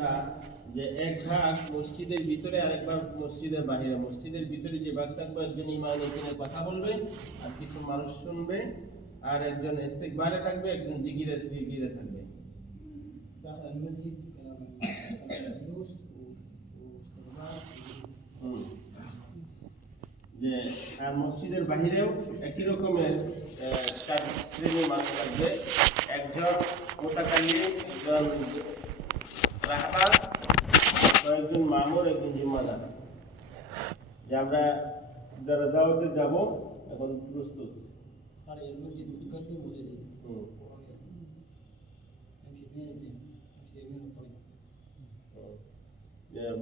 আমরা যে এক ভাগ মসজিদের ভিতরে আরেক ভাগ মসজিদের বাহিরে। মসজিদের ভিতরে যে ভাগ থাকবে, একজন ইমান এখানে কথা বলবে, আর কিছু মানুষ শুনবে, আর একজন এস্তেক বাইরে থাকবে, একজন জিগিরে জিগিরে থাকবে। যে মসজিদের বাহিরেও একই রকমের শ্রেণির মানুষ থাকবে। একজন মোটাকালি একজন রাহবার কয়েকজন মামুর একজন জিম্মাদার। যে আমরা যারা দাওয়াতে যাব এখন প্রস্তুত।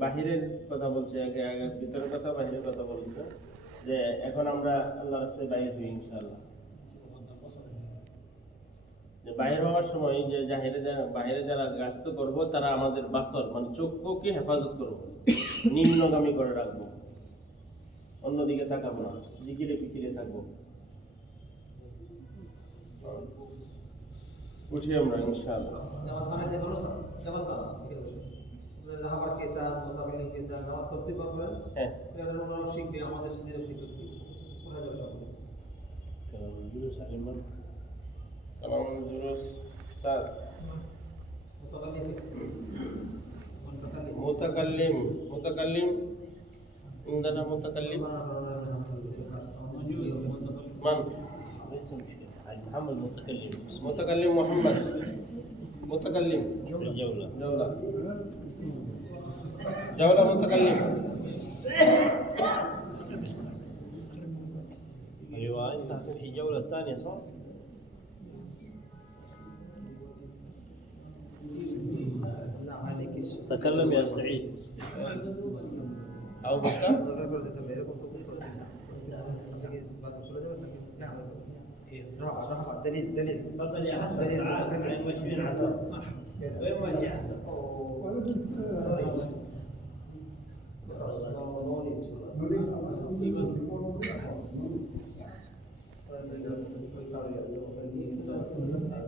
বাহিরের কথা বলছে ভিতরের কথা বাহিরের কথা বলছে। যে এখন আমরা আল্লাহ রাস্তায় বাইরে হই ইনশাল্লাহ যে বাইরে হওয়ার সময় যে জাহিরে যারা বাইরে যারা গাছত করব তারা আমাদের বাসর মানে চক্ষুকে হেফাজত করব। নিম্নগামী করে রাখব। অন্যদিকে তাকাবো না জিকিরে ফিকিরে থাকব। উঠি আমরা ইনশাআল্লাহ। হ্যাঁ। আমাদের সাথে শিখবে تمام. الدروس سعد. متكلم. متكلم. عندنا متكلم. من؟ محمد متكلم. متكلم محمد. متكلم. جولة جولة جولة متكلم. أيوه أنت في الجولة الثانية صح؟ تكلم يا سعيد. أو دليل دليل نعم.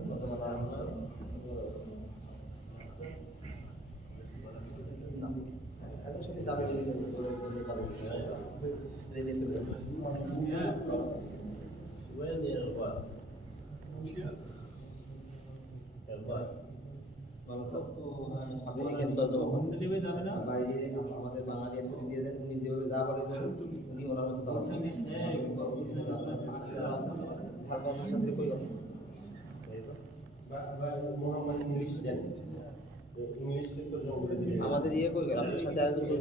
বাংলা সাথে কই গেল ইংলিশ জানিস ইংলিশ তো আমাদের ইয়ে কই গেল আপনার সাথে আর কিছু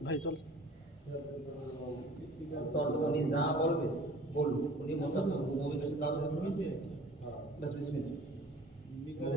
ভাই চল। তর্জমনি যা বলবে বলব উনি মোটামুটি মুভির কাছে নাম শুনেছে বাস বিসমিল্লাহ বিকালে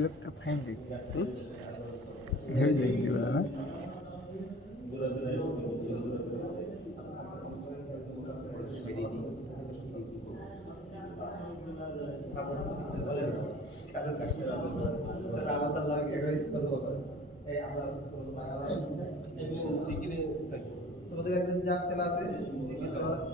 লোকটা ফাইন দেখতে হেভি দেখতে পারে না আমাদের একজন যাক তেলাতে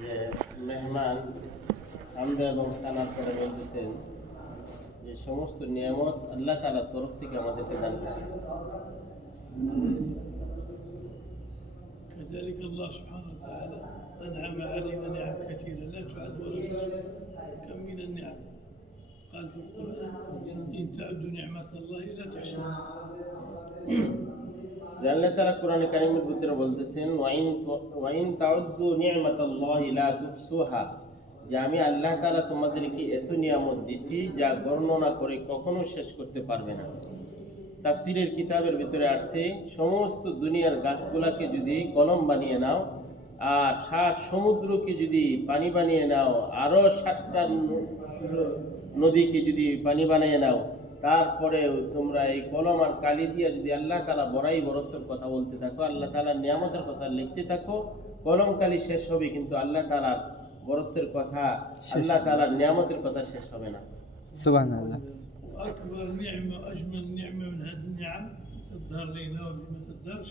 যে মেহমান হামদা এবং সালাদ করে বলতেছেন যে সমস্ত নিয়ামত আল্লাহ তাআলার তরফ থেকে আমাদেরকে দান করছে كذلك الله سبحانه وتعالى أنعم علينا نعم كثيرة لا تعد ولا تحصى كم من النعم قال في القرآن إن تعدوا نعمة الله لا تحصوها যে আল্লাহ তাআলা কোরআনে কারিমের ভিতরে বলতেছেন ওয়াইন ওয়াইন তাউদ্দু নি'মাতাল্লাহি লা তুহসুহা যে আমি আল্লাহ তাআলা তোমাদেরকে এত নিয়ামত দিছি যা বর্ণনা করে কখনো শেষ করতে পারবে না তাফসিরের কিতাবের ভিতরে আসছে সমস্ত দুনিয়ার গাছগুলাকে যদি কলম বানিয়ে নাও আর সাত সমুদ্রকে যদি পানি বানিয়ে নাও আরো সাতটা ন- নদীকে যদি পানি বানিয়ে নাও তারপরে তোমরা এই কলম আর কালি দিয়ে যদি আল্লাহ তালা বড়াই বরত্বর কথা বলতে থাকো আল্লাহ তালার নিয়ামতের কথা লিখতে থাকো কলম কালি শেষ হবে কিন্তু আল্লাহ তালার বরত্বের কথা আল্লাহ তালার নিয়ামতের কথা শেষ হবে না সুবাহ আল্লাহ وأكبر نعمة وأجمل نعمة من هذه النعم تظهر لنا وما تظهرش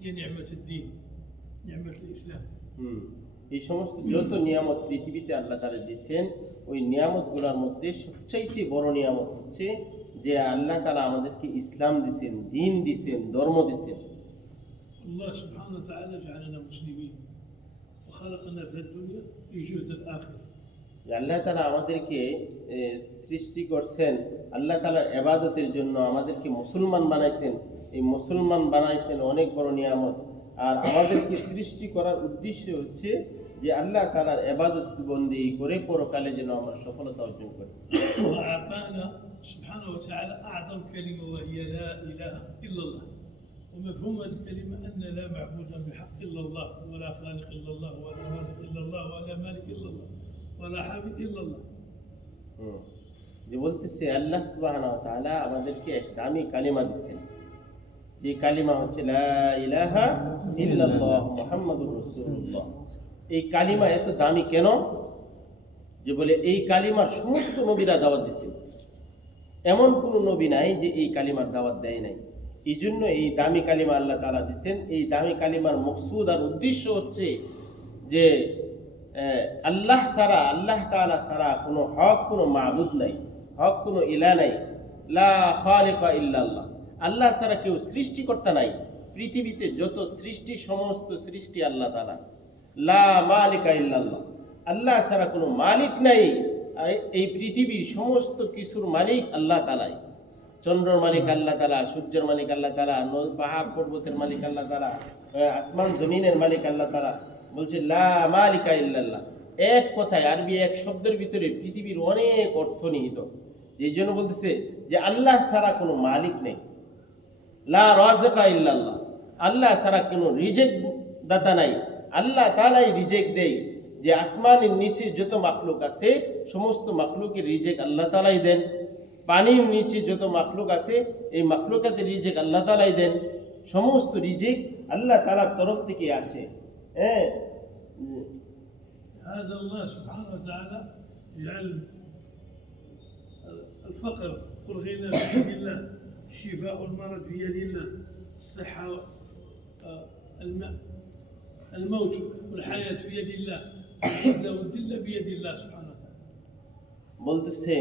هي نعمة الدين نعمة الإسلام হুম এই সমস্ত যত নিয়ামত পৃথিবীতে আল্লাহ তালা দিচ্ছেন ওই নিয়ামত গুলার মধ্যে সবচাইতে বড় নিয়ামত হচ্ছে যে আল্লাহ তালা আমাদেরকে ইসলাম দিছেন দিন দিছেন ধর্ম দিছেন الله سبحانه وتعالى جعلنا مسلمين وخلقنا في الدنيا لجهد الآخرة যে আল্লাহ তালা আমাদেরকে এ, সৃষ্টি করছেন আল্লাহ তালার এবাদতের জন্য আমাদেরকে মুসলমান বানাইছেন এই মুসলমান বানাইছেন অনেক বড় নিয়ামত আর আমাদেরকে সৃষ্টি করার উদ্দেশ্য হচ্ছে যে আল্লাহ তালার এবাদত বন্দি করে পরকালে যেন আমরা সফলতা অর্জন করি وأعطانا سبحانه وتعالى أعظم كلمة وهي لا إله إلا الله ومفهوم هذه الكلمة أن لا معبود بحق إلا الله ولا خالق إلا الله ولا رازق إلا الله ولا مالك إلا الله ولا حافظ إلا الله হুম। যে বলতেছে আল্লাহ সুবহানাহু ওয়া তাআলা আমাদেরকে এক দামি কালিমা দিচ্ছেন যে কালিমা হচ্ছে এই কালিমা এত দামি কেন? যে বলে, এই কালিমার সমস্ত নবীরা দাওয়াত দিছেন এমন কোন নবী নাই যে এই কালিমার দাওয়াত দেয় নাই। এই জন্য এই দামি কালিমা আল্লাহ তালা দিছেন। এই দামি কালিমার মকসুদ আর উদ্দেশ্য হচ্ছে যে আল্লাহ সারা আল্লাহ তাআলা সারা কোনো হক, কোনো মাবুদ নাই, হক কোনো ইলা নাই। লা ইল্লাল্লাহ। আল্লাহ ছাড়া কেউ সৃষ্টিকর্তা নাই। পৃথিবীতে যত সৃষ্টি, সমস্ত সৃষ্টি আল্লাহ তাআলা। লা মালিকা ইল্লাল্লাহ। আল্লাহ ছাড়া কোনো মালিক নাই। এই পৃথিবীর সমস্ত কিছুর মালিক আল্লাহ তালাই চন্দ্রর মালিক আল্লাহ তালা সূর্যের মালিক আল্লাহ তালা পাহাড়, পর্বতের মালিক আল্লাহ তালা আসমান, জমিনের মালিক আল্লাহ তালা বলছে, লা মালিকা ইল্লাল্লাহ। এক কথায় আরবি এক শব্দের ভিতরে পৃথিবীর অনেক অর্থ নিহিত। এই জন্য বলতেছে যে, আল্লাহ ছাড়া কোনো মালিক নেই। লা রাজকা ইল্লাল্লাহ আল্লাহ ছাড়া কোনো রিজেক দাতা নাই আল্লাহ তালাই রিজেক দেয় যে আসমানের নিচে যত মাখলুক আছে সমস্ত মাখলুকের রিজেক আল্লাহ তালাই দেন পানির নিচে যত মাখলুক আছে এই মাখলুকাতে রিজেক আল্লাহ তালাই দেন সমস্ত রিজেক আল্লাহ তালার তরফ থেকে আসে হ্যাঁ উম, هذا الله سبحانه وتعالى جعل الفقر والغنى بيد الله شفاء المرض في يد الله الصحة آه، الم- الموت والحياة في يد الله العزة والذلة بيد الله سبحانه وتعالى বলতেছে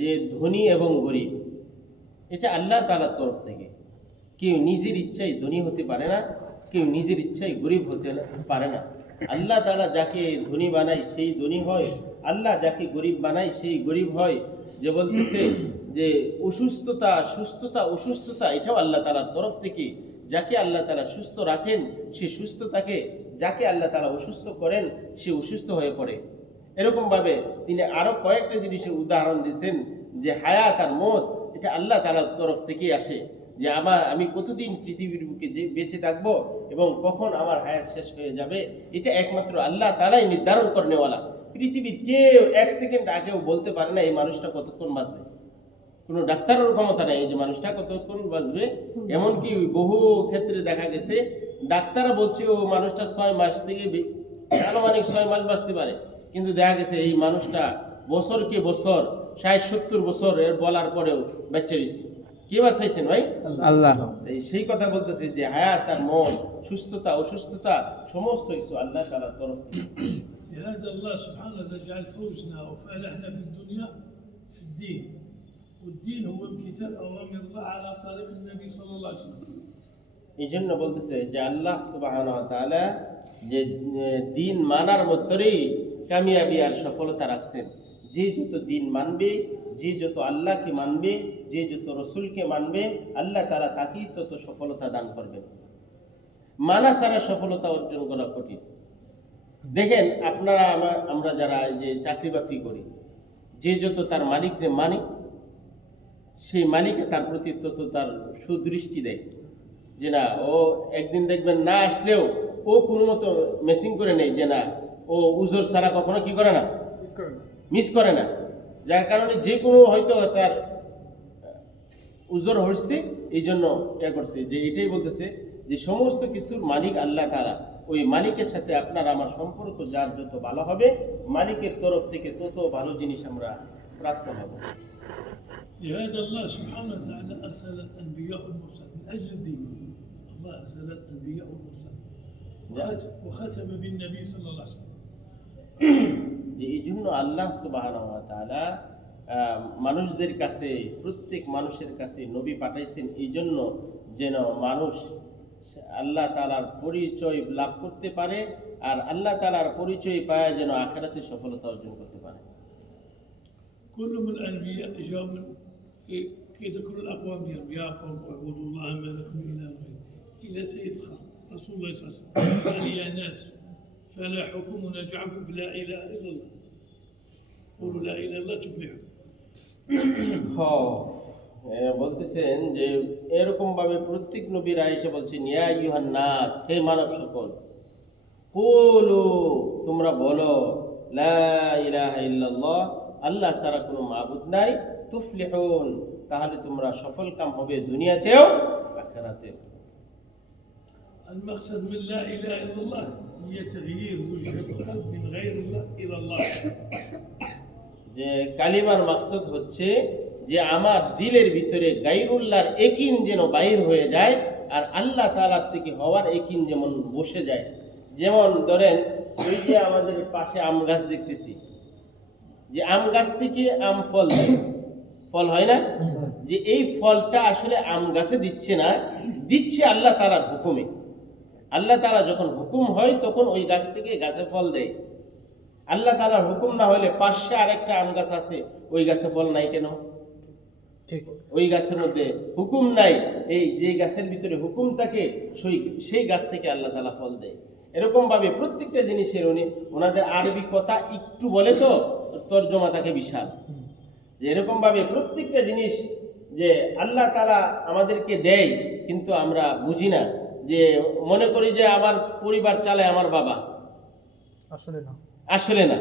যে ধনী এবং গরিব এটা আল্লাহ তালার তরফ থেকে কেউ নিজের ইচ্ছায় ধনী হতে পারে না কেউ নিজের ইচ্ছায় গরিব হতে না- পারে না আল্লাহ তালা যাকে ধনী বানায় সেই ধনী হয় আল্লাহ যাকে গরিব বানায় সেই গরিব হয় যে বলতেছে যে অসুস্থতা, সুস্থতা, অসুস্থতা, এটাও আল্লাহ তালার তরফ থেকে যাকে আল্লাহ তালা সুস্থ রাখেন, সে সুস্থ থাকে যাকে আল্লাহ তালা অসুস্থ করেন, সে অসুস্থ হয়ে পড়ে। এরকম ভাবে তিনি আরও কয়েকটা জিনিসের উদাহরণ দিয়েছেন, যে হায়াত আর মত, এটা আল্লাহ তালার তরফ থেকেই আসে। যে আমার, আমি কতদিন পৃথিবীর বুকে যে, বেঁচে থাকব এবং কখন আমার হায়াত শেষ হয়ে যাবে, এটা একমাত্র আল্লাহ তালাই নির্ধারণ করেনেওয়ালা। পৃথিবীর কেউ এক সেকেন্ড আগেও বলতে পারে না এই মানুষটা কতক্ষণ বাঁচবে। কোনো ডাক্তারের ক্ষমতা নেই যে মানুষটা কতক্ষণ বাঁচবে? এমনকি বহু ক্ষেত্রে দেখা গেছে ডাক্তাররা বলছে ও মানুষটা ছয় মাস থেকে আনুমানিক ছয় মাস বাঁচতে পারে। কিন্তু দেখা গেছে এই মানুষটা বছরকে বছর ষাট সত্তর বছর এর বলার পরেও বাচ্চা রয়েছে। কে বাঁচাইছেন ভাই? আল্লাহ। এই সেই কথা বলতেছে যে হায়াত আর মন সুস্থতা অসুস্থতা সমস্ত কিছু আল্লাহ তাআলার তরফ থেকে। والدين هو امتثال اوامر الله على طريق النبي صلى الله عليه وسلم এই জন্য বলতেছে যে আল্লাহ সুবহানাহু ওয়া তাআলা যে এ, দিন মানার মধ্যেই কামিয়াবি আর সফলতা রাখছেন যে যত দিন মানবে যে যত আল্লাহকে মানবে যে যত রসুলকে মানবে আল্লাহ তারা তাকেই তত সফলতা দান করবেন মানা ছাড়া সফলতা অর্জন করা কঠিন দেখেন আপনারা আমার আমরা যারা এই যে চাকরি বাকরি করি যে যত তার মালিককে মানে সেই মালিকে তার প্রতি তত তার সুদৃষ্টি দেয়। যে না ও একদিন দেখবেন না আসলেও ও কোনো মতো মেসিং করে নেই যে না ও উজোর ছাড়া কখনো কি করে না? মিস করে না। যার কারণে যে কোনো হয়তো তার উজোর হচ্ছে এই জন্য ইয়ে করছে। যে এটাই বলতেছে যে সমস্ত কিছুর মালিক আল্লাহ তারা ওই মালিকের সাথে আপনার আমার সম্পর্ক যার যত ভালো হবে মালিকের তরফ থেকে তত ভালো জিনিস আমরা প্রাপ্ত হব। لهذا الله سبحانه وتعالى ارسل الانبياء والمرسلين من اجل الدين الله ارسل الانبياء والمرسلين وختم, وختم بالنبي صلى الله عليه وسلم যে এই জন্য আল্লাহ সুবহানাহু ওয়া তাআলা আহ, মানুষদের কাছে প্রত্যেক মানুষের কাছে নবী পাঠাইছেন এই জন্য যেন মানুষ আল্লাহ তালার পরিচয় লাভ করতে পারে আর আল্লাহ তালার পরিচয় পায় যেন আখেরাতে সফলতা অর্জন করতে পারে كل من الانبياء جاءوا من كذا كل الاقوام ديالهم يا قوم اعبدوا الله ما لكم من اله غيره الى سيد الخلق رسول الله صلى الله عليه وسلم قال يا ناس فلا حكم نجعلكم بلا اله الا الله قولوا لا اله الا الله تفلحوا হ এ, বলতেছেন যে এরকম ভাবে প্রত্যেক নবীরা এসে বলছেন ইয়া ইউহান নাস হে মানব সকল কুলু তোমরা বলো লা ইলাহা ইল্লাল্লাহ আল্লাহ ছাড়া কোনো মাবুদ নাই তুফলিহুন তাহলে তোমরা সফল কাম হবে দুনিয়াতেও আখিরাতেও المقصد من لا اله الا الله هي تغيير وجهه القلب من غير الله الى الله যে কালিমার মাকসদ হচ্ছে যে আমার দিলের ভিতরে গাইরুল্লাহর একিন যেন বাইর হয়ে যায় আর আল্লাহ তালার থেকে হওয়ার একিন যেমন বসে যায় যেমন ধরেন ওই যে আমাদের পাশে আম গাছ দেখতেছি যে আম গাছ থেকে আম ফল দেয় ফল হয় না? যে এই ফলটা আসলে আম গাছে দিচ্ছে না দিচ্ছে আল্লাহ তালার হুকুমে। আল্লাহ তালা যখন হুকুম হয় তখন ওই গাছ থেকে গাছে ফল দেয়। আল্লাহ তালার হুকুম না হলে পাশে আরেকটা আম গাছ আছে ওই গাছে ফল নাই কেন? ওই গাছের মধ্যে হুকুম নাই এই যে গাছের ভিতরে হুকুম থাকে সেই সেই গাছ থেকে আল্লাহ তালা ফল দেয়। এরকম ভাবে প্রত্যেকটা জিনিসের উনি ওনাদের আরবি কথা একটু বলে তো তর্জমা থাকে বিশাল। যে এরকমভাবে প্রত্যেকটা জিনিস যে আল্লাহ তালা আমাদেরকে দেয় কিন্তু আমরা বুঝি না। যে মনে করি যে আমার পরিবার চালায় আমার বাবা। আসলে না। আসলে না।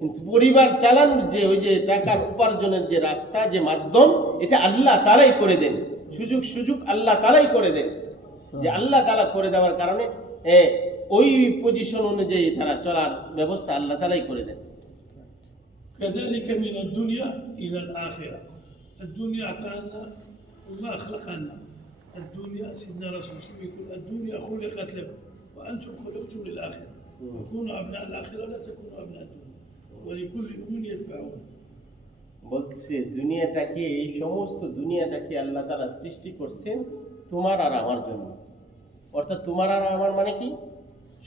কিন্তু পরিবার চালানোর যে ওই যে টাকার উপার্জনের যে রাস্তা যে মাধ্যম এটা আল্লাহ তারাই করে দেন। সুযোগ সুযোগ আল্লাহ তারাই করে দেন। যে আল্লাহ তালা করে দেওয়ার কারণে ওই পজিশন অনুযায়ী তারা চলার ব্যবস্থা আল্লাহ তারাই করে দেন। كذلك من الدنيا إلى الآخرة الدنيا أعطانا الله خلقنا الدنيا سيدنا رسول الله يقول الدنيا خلقت لكم وأنتم خلقتم للآخرة وكونوا أبناء الآخرة ولا تكونوا أبناء الدنيا ولكل أم يتبعون বলছে দুনিয়াটাকে এই সমস্ত দুনিয়াটাকে আল্লাহ তারা সৃষ্টি করছেন তোমার আর আমার জন্য অর্থাৎ তোমার আর আমার মানে কি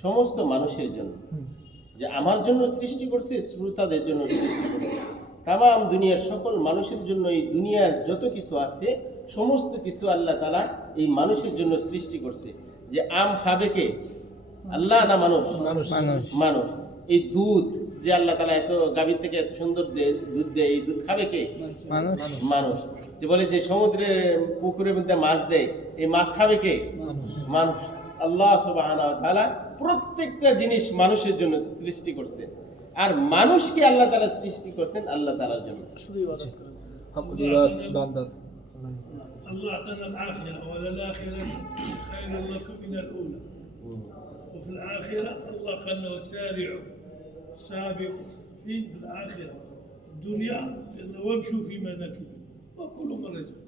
সমস্ত মানুষের জন্য যে আমার জন্য সৃষ্টি করছে শ্রোতাদের জন্য সৃষ্টি করছে। তাম দুনিয়ার সকল মানুষের জন্য এই দুনিয়ার যত কিছু আছে সমস্ত কিছু আল্লাহ তালা এই মানুষের জন্য সৃষ্টি করছে। যে আম খাবে কে? আল্লাহ না মানুষ? মানুষ। এই দুধ যে আল্লাহ তালা এত গাভীর থেকে এত সুন্দর দুধ দেয় এই দুধ খাবে কে? মানুষ। মানুষ। যে বলে যে সমুদ্রের পুকুরের মধ্যে মাছ দেয় এই মাছ খাবে কে? মানুষ। আল্লাহ সুবহানাহু ওয়া তাআলা প্রত্যেকটা জিনিস মানুষের জন্য সৃষ্টি করছে আর মানুষকে আল্লাহ তাআলা সৃষ্টি করছেন আল্লাহ তাআলার জন্য বান্দার الله أعطانا الآخرة وللآخرة خير لكم من الأولى وفي الآخرة الله قالنا وسارعوا سابقوا فين في الآخرة الدنيا قال وامشوا في مناكب وكل من رزق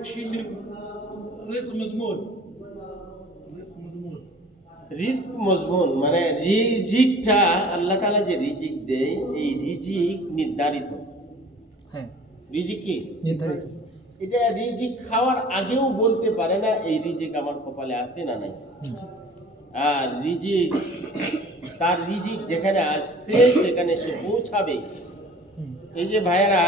الشيء اللي الرزق مضمون الرزق مضمون রিস্ক মজমুন। মানে রিজিকটা আল্লাহ তাআলা যে রিজিক দেয় এই রিজিক নির্ধারিত। হ্যাঁ। রিজিক কি? নির্ধারিত। এটা রিজিক খাওয়ার আগেও বলতে পারে না এই রিজিক আমার কপালে আছে না নাই। আর রিজিক তার রিজিক যেখানে আসছে সেখানে সে পৌঁছাবে। এই যে ভাইয়েরা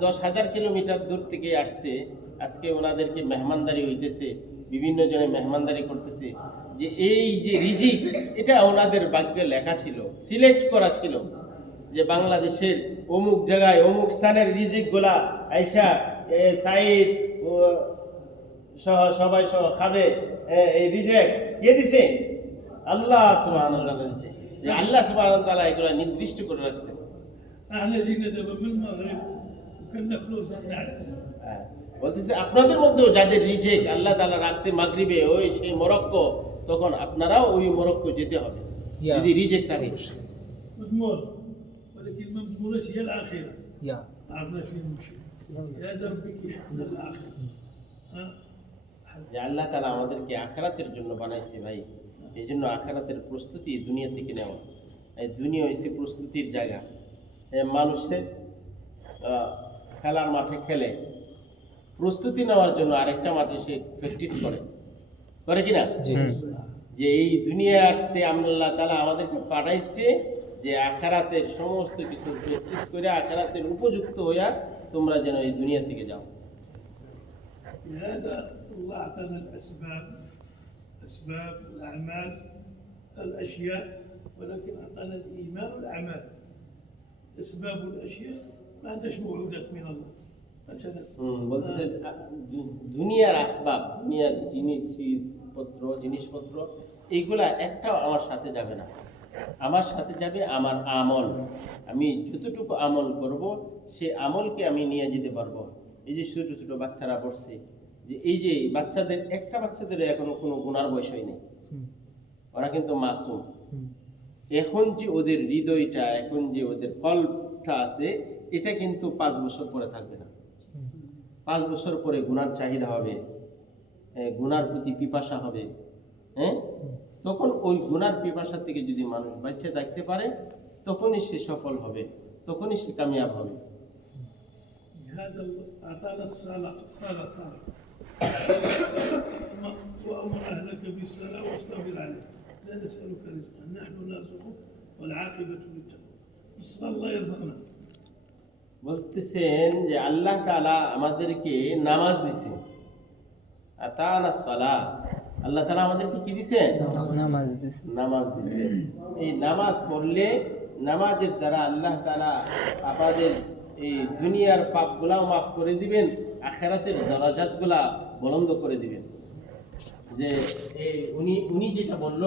দশ হাজার কিলোমিটার দূর থেকে আসছে আজকে ওনাদেরকে মেহমানদারি হইতেছে। বিভিন্ন জনে মেহমানদারি করতেছে যে এই যে রিজিক এটা ওনাদের ভাগ্যে লেখা ছিল সিলেক্ট করা ছিল যে বাংলাদেশের অমুক জায়গায় অমুক স্থানের রিজিকগুলা আইসা সাইদ সহ সবাই সহ খাবে এই রিজেক কে দিছে? আল্লাহ তাআলা দিছে। আল্লাহ সুবহানাহু ওয়া তাআলা এগুলা নির্দিষ্ট করে রাখছেন বলতেছে আপনাদের মধ্যেও যাদের রিজেক আল্লাহ তালা রাখছে মাগরিবে ওই সেই মরক্কো তখন আপনারাও ওই মরক্কো যেতে হবে। যদি রিজেক থাকে। আল্লাহ তালা আমাদেরকে আখরাতের জন্য বানাইছে ভাই। এই জন্য আখরাতের প্রস্তুতি দুনিয়া থেকে নেওয়া। এই দুনিয়া হয়েছে প্রস্তুতির জায়গা। মানুষের খেলার মাঠে খেলে। প্রস্তুতি নেওয়ার জন্য আরেকটা মাঠে সে প্র্যাকটিস করে করে কিনা জি যে এই দুনিয়াতে আল্লাহ তালা আমাদেরকে পাঠাইছে যে আখারাতের সমস্ত কিছু প্র্যাকটিস করে আখারাতের উপযুক্ত হইয়া তোমরা যেন এই দুনিয়া থেকে যাও لهذا الله اعطانا الاسباب اسباب الاعمال الاشياء ولكن اعطانا الايمان والاعمال اسباب الاشياء ما عندهاش موعودات من الله مثلا হুম, বলতেছে দুনিয়ার আসবাব দুনিয়ার জিনিসপত্র জিনিসপত্র এইগুলা একটাও আমার সাথে যাবে না। আমার সাথে যাবে আমার আমল। আমি যতটুকু আমল করব সে আমলকে আমি নিয়ে যেতে পারব। এই যে ছোট ছোট বাচ্চারা পড়ছে যে এই যে বাচ্চাদের একটা বাচ্চাদের এখনও কোনো গুনার বয়স হয়নি হুম, ওরা কিন্তু মাসুম। এখন যে ওদের হৃদয়টা এখন যে ওদের কল্পটা আছে এটা কিন্তু পাঁচ বছর পরে থাকবে না। পাঁচ বছর পরে গুনার চাহিদা হবে এ, গুনার প্রতি পিপাসা হবে হ্যাঁ তখন ওই গুনার পিপাসা থেকে যদি মানুষ বাচ্চা থাকতে পারে তখনই সে সফল হবে তখনই সে কামিয়াব হবে هذا الله اعطانا الصلاه الصلاه صلاه وامر اهلك بالصلاه واصطبر عليها لا نسالك رزقا نحن نرزقك والعاقبه للتقوى الصلاه الله يرزقنا বলতেছেন যে আল্লাহ তাআলা আমাদেরকে নামাজ দিছে। আতানা সালা। আল্লাহ তাআলা আমাদেরকে কি দিছেন নামাজ দিছে। নামাজ দিছে। এই নামাজ পড়লে নামাজের দ্বারা আল্লাহ তাআলা আমাদের এই দুনিয়ার পাপ পাপগুলাও মাফ করে দিবেন আখেরাতের দরাজাতগুলা বলন্দ করে দিবেন। যে এই উনি উনি যেটা বলল